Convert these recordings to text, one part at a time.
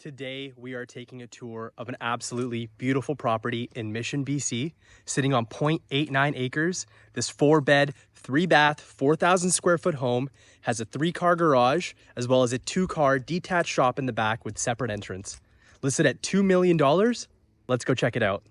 Today, we are taking a tour of an absolutely beautiful property in Mission, BC, sitting on 0.89 acres. This 4-bed, 3-bath, 4,000 square foot home has a 3-car garage, as well as a 2-car detached shop in the back with separate entrance. Listed at $2 million. Let's go check it out.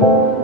you.